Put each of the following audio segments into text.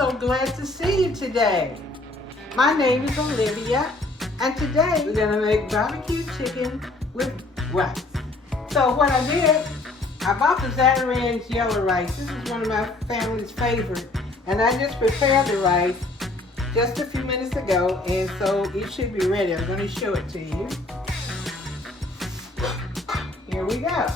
so glad to see you today. My name is Olivia, and today we're gonna make barbecue chicken with rice. So what I did, I bought the Zatarain's yellow rice. This is one of my family's favorite, and I just prepared the rice just a few minutes ago, and so it should be ready. I'm gonna show it to you. Here we go.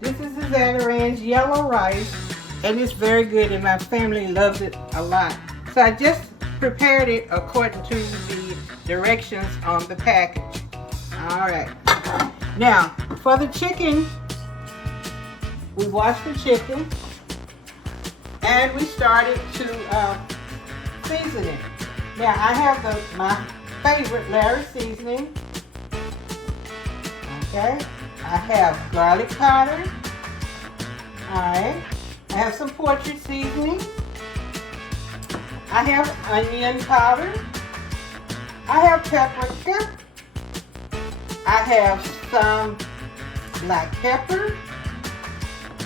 This is the Zatarain's yellow rice, and it's very good, and my family loves it a lot. So I just prepared it according to the directions on the package. All right. Now, for the chicken, we washed the chicken, and we started to season it. Now, I have my favorite Larry seasoning. Okay. I have garlic powder. All right. I have some portrait seasoning. I have onion powder. I have paprika. I have some black pepper.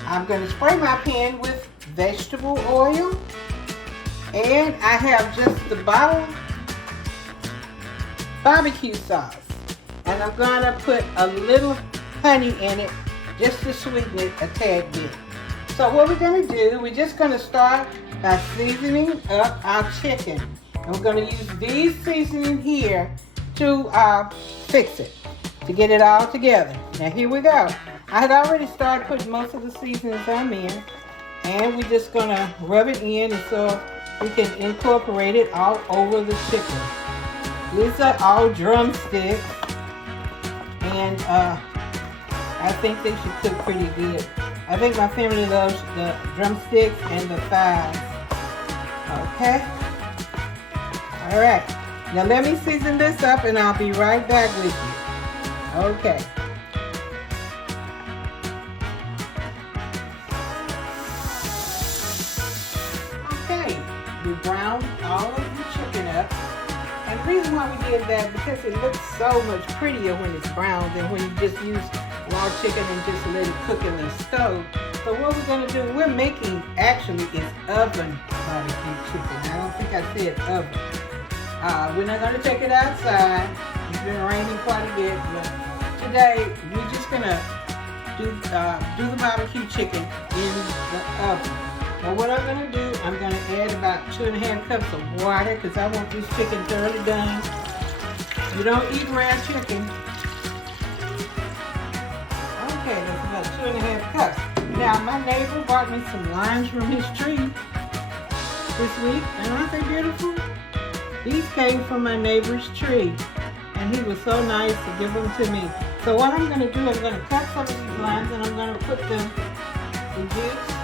I'm going to spray my pan with vegetable oil. And I have just the bottled barbecue sauce. And I'm going to put a little honey in it just to sweeten it a tad bit. So what we're going to do, we're just going to start by seasoning up our chicken. And we're going to use these seasoning here to fix it, to get it all together. Now here we go. I had already started putting most of the seasonings on there, and we're just going to rub it in and so we can incorporate it all over the chicken. These are all drumsticks, and I think they should cook pretty good. I think my family loves the drumsticks and the thighs. Okay? All right. Now let me season this up and I'll be right back with you. Okay. Okay. We browned all of the chicken up. And the reason why we did that, because it looks so much prettier when it's brown than when you just use raw chicken and just let it cook in the stove. So what we're going to do, we're making, actually, is oven barbecue chicken. I don't think I said oven. We're not going to take it outside. It's been raining quite a bit, but today we're just going to do the barbecue chicken in the oven. Now what I'm going to do, I'm going to add about 2.5 cups of water because I want this chicken thoroughly done. You don't eat rare chicken. Okay, that's about 2.5 cups. Now, my neighbor bought me some limes from his tree this week, and aren't they beautiful? These came from my neighbor's tree, and he was so nice to give them to me. So what I'm going to do, I'm going to cut some of these limes, and I'm going to put them in juice.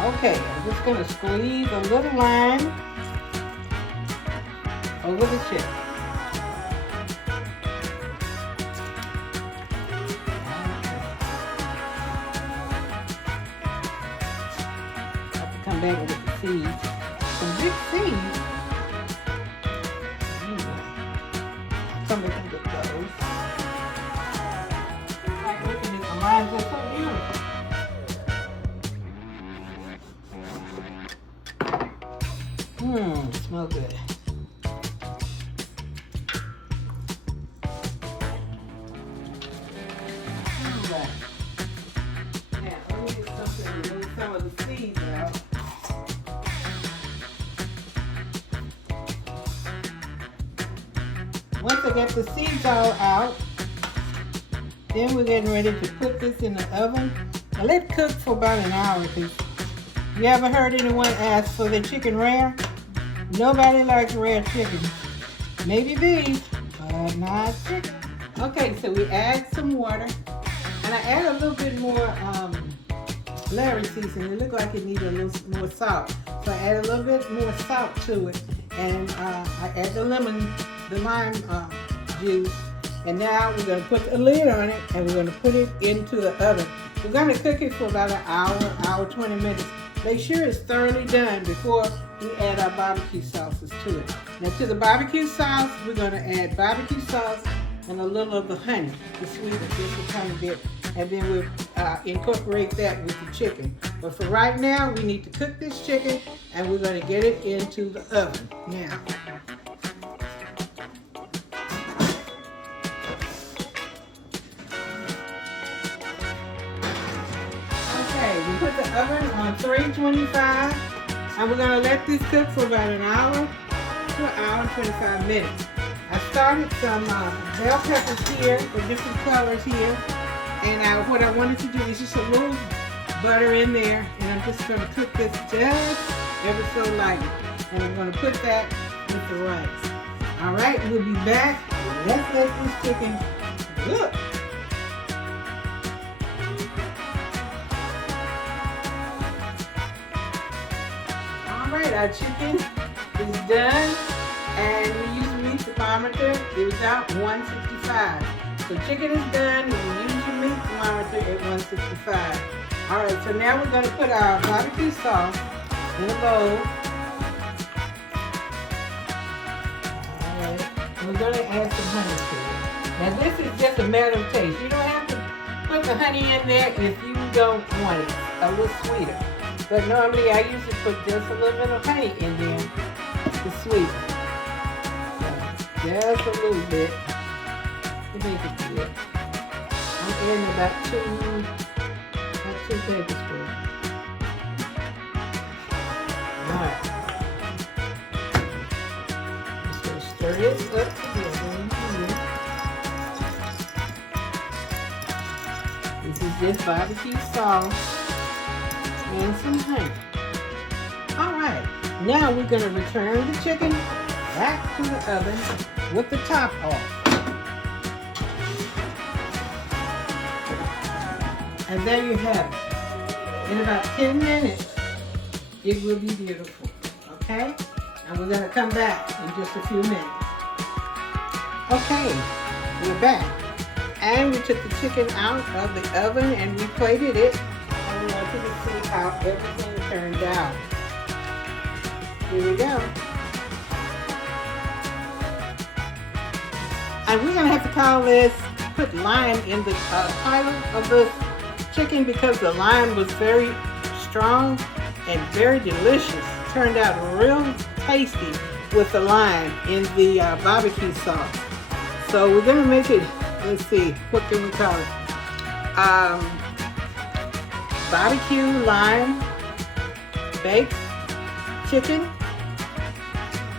Okay, I'm just going to squeeze a little lime over the chicken. Have to come back with the seeds. Some big seeds. Anyway, somebody can get those. Like looking at the lines, they're so beautiful. Smell good. Alright. Now, let me get something to move some of the seeds out. Once I get the seeds all out, then we're getting ready to put this in the oven. Now let it cook for about an hour. Because you ever heard anyone ask for their chicken rare? Nobody likes rare chicken. Maybe beef, but not chicken. Okay, so we add some water. And I add a little bit more Larry seasoning. It looked like it needed a little more salt. So I add a little bit more salt to it. And I add the lime juice. And now we're going to put the lid on it and we're going to put it into the oven. We're going to cook it for about an hour, 20 minutes. Make sure it's thoroughly done before we add our barbecue sauces to it. Now to the barbecue sauce, we're going to add barbecue sauce and a little of the honey to sweeten it just a tiny bit. And then we'll incorporate that with the chicken. But for right now, we need to cook this chicken, and we're going to get it into the oven now. Okay, we put the oven on 325, and we're going to let this cook for about an hour to an hour and 25 minutes. I started some bell peppers here for different colors here, and what I wanted to do is just a little butter in there, and I'm just going to cook this just ever so lightly, and I'm going to put that with the rice. All right, we'll be back. Let's let this chicken cook. All right, our chicken is done, and we use the meat thermometer. It was out 165. So chicken is done, and we use your meat thermometer at 165. All right, so now we're going to put our barbecue sauce in a bowl. All right, and we're going to add some honey to it. Now this is just a matter of taste. You don't have to put the honey in there if you don't want it a little sweeter. But normally I usually put just a little bit of honey in there to sweeten. Just a little bit to make it good. I'm adding about two tablespoons. Alright. Just going to stir this up together. This is just barbecue sauce and some honey. Alright, now we're going to return the chicken back to the oven with the top off. And there you have it. In about 10 minutes, it will be beautiful, okay? And we're going to come back in just a few minutes. Okay, we're back. And we took the chicken out of the oven and we plated it. And we wanted to see how everything turned out. Here we go. And we're going to have to call this, put lime in the title of the chicken because the lime was very strong and very delicious. Turned out real tasty with the lime in the barbecue sauce. So we're going to make it, let's see, what can we call it? Barbecue lime baked chicken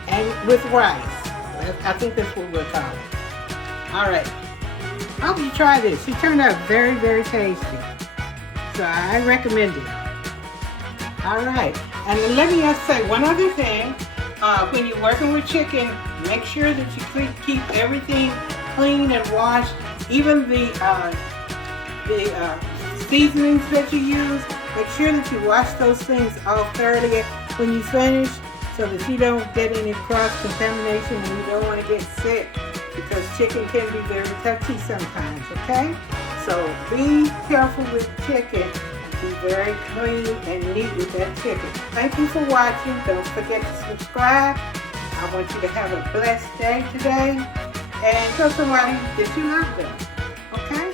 and with rice. I think that's what we'll call it. All right. I hope you try this. It turned out very, very tasty. So I recommend it. All right. And let me just say one other thing. When you're working with chicken, make sure that you keep everything clean and washed. Even the seasonings that you use, make sure that you wash those things off thoroughly when you finish so that you don't get any cross-contamination and you don't want to get sick because chicken can be very touchy sometimes, okay? So be careful with chicken and be very clean and neat with that chicken. Thank you for watching. Don't forget to subscribe. I want you to have a blessed day today and tell somebody that you love them, okay?